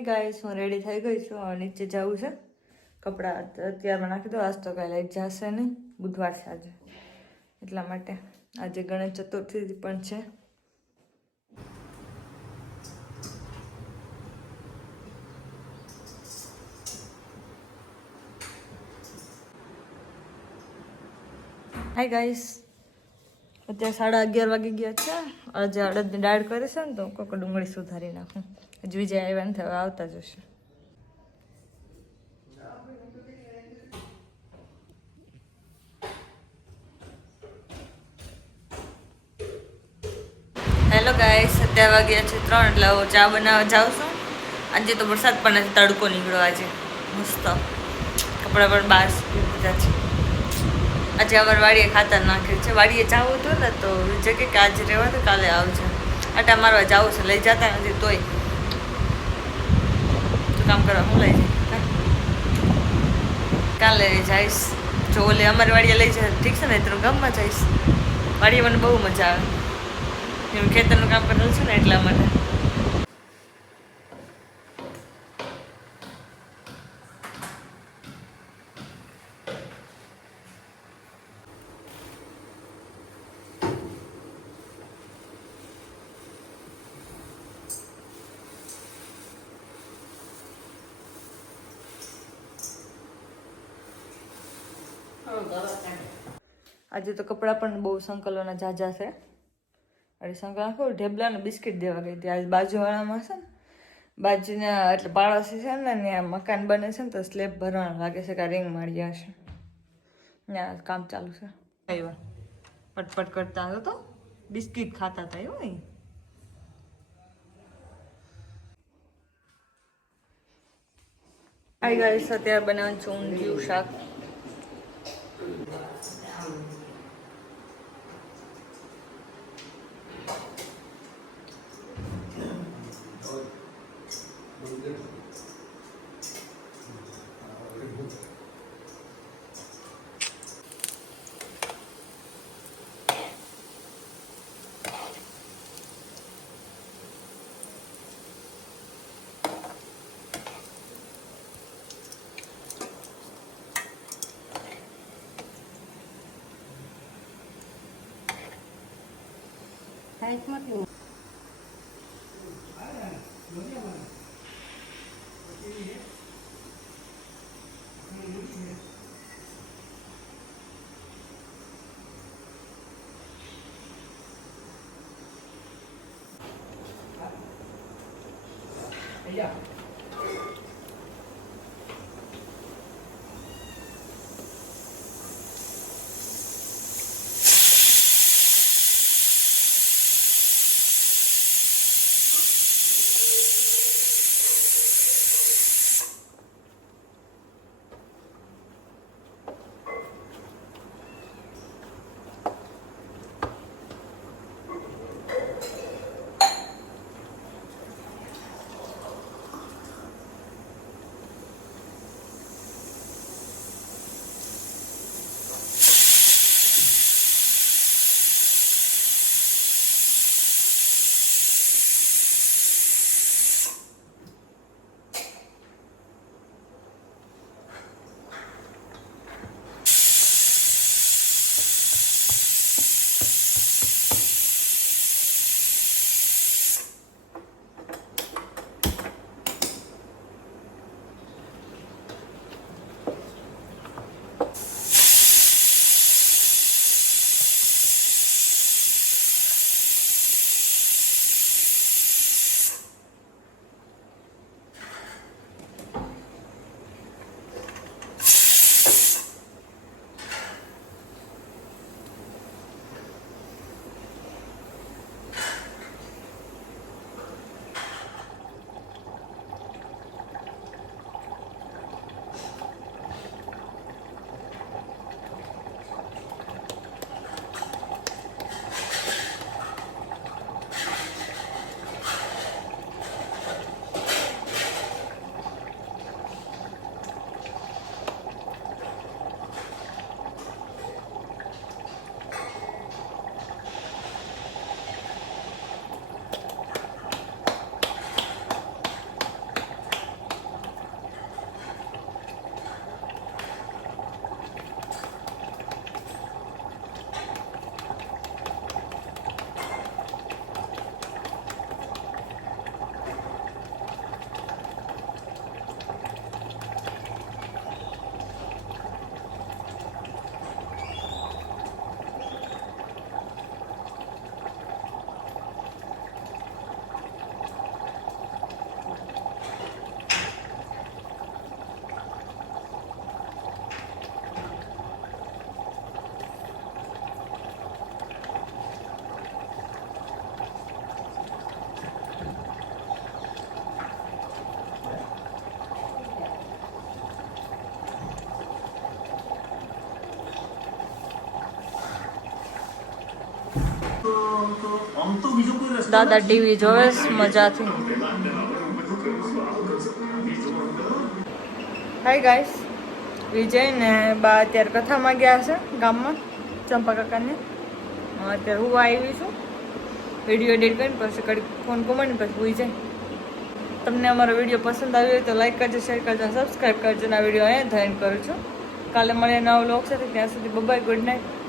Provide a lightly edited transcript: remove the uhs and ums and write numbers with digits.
હે ગાઈસ, હું રેડી થઈ ગઈ છું. હવે નીચે જવું છે. કપડાં અત્યારમાં નાખી દો. આજ તો કાંઈ લાઈટ જશે નહીં, બુધવાર છે આજે, એટલા માટે. આજે ગણેશ ચતુર્થી પણ છે. હાય ગાઈસ, અત્યારે 11:30 વાગી ગયા છે. આજે અડદની દાળ કરે છે ને, તો કોક ડુંગળી સુધારી નાખું. હજુ વિજય આવ્યા નથી, હવે આવતા જશે. હેલો ગાઈસ, અત્યારે વાગ્યા છે 3, એટલે હું ચા બનાવવા જાઉં છું. આજે તો વરસાદ પણ નથી, તડકો નીકળ્યો આજે મસ્ત. કપડાં પણ બહાર સુકી દીધા છે. આજે અમારે વાડીએ ખાતર નાખ્યું છે. વાડીએ જવું હતું ને, તો વિજય કે આજે રહેવા તો કાલે આવજો. આટા મારવા જવું છે, લઈ જતા નથી તોય તો કામ કરવા હું લઈ જાય. કાલે જઈશ, જો ઓલે અમારી વાડીએ લઈ જાય ઠીક છે ને, તો ગામમાં જઈશ. વાડીએ મને બહુ મજા આવે. હું ખેતરનું કામ કરેલું છું ને, એટલા માટે. આજે તો કપડાં પણ બહુ સંકલોના ઝાઝા છે. અરે સંકલ આખું ઢેબલા ને બિસ્કિટ દેવા ગઈ હતી. આજ બાજુવાળામાં છે ને, બાજુના એટલે પાડોશી છે ને, ત્યાં મકાન બને છે ને, તો સ્લેબ ભરવાનું લાગે છે કે રિંગ મારી હશે. ત્યાં કામ ચાલુ છે. આવ્યા પટપટ કરતા હતો તો બિસ્કિટ ખાતા હતા એવું. હાય ગાઈસ, અત્યારે બનાવવાનું છું ઊંધિયું શાક. દાદા ટીવી જોવે છે મજાથી. હાય ગાઈસ, વિજય ને બા અત્યારે કથામાં ગયા છે ગામમાં ચંપા કાકાને. અત્યારે હું આવી છું વિડીયો એડિટ કરીને, પછી કડી ફોન કોમાડી પછી હોઈ જાય. તમને અમારો વિડીયો પસંદ આવ્યો હોય તો લાઈક કરજો, શેર કરજો, સબસ્ક્રાઈબ કરજો. આ વિડીયો અહીંયા ધ્યાન કરું છું. કાલે મળીએ નવા વ્લોગ સાથે. ત્યાં સુધી બાય, ગુડ નાઇટ.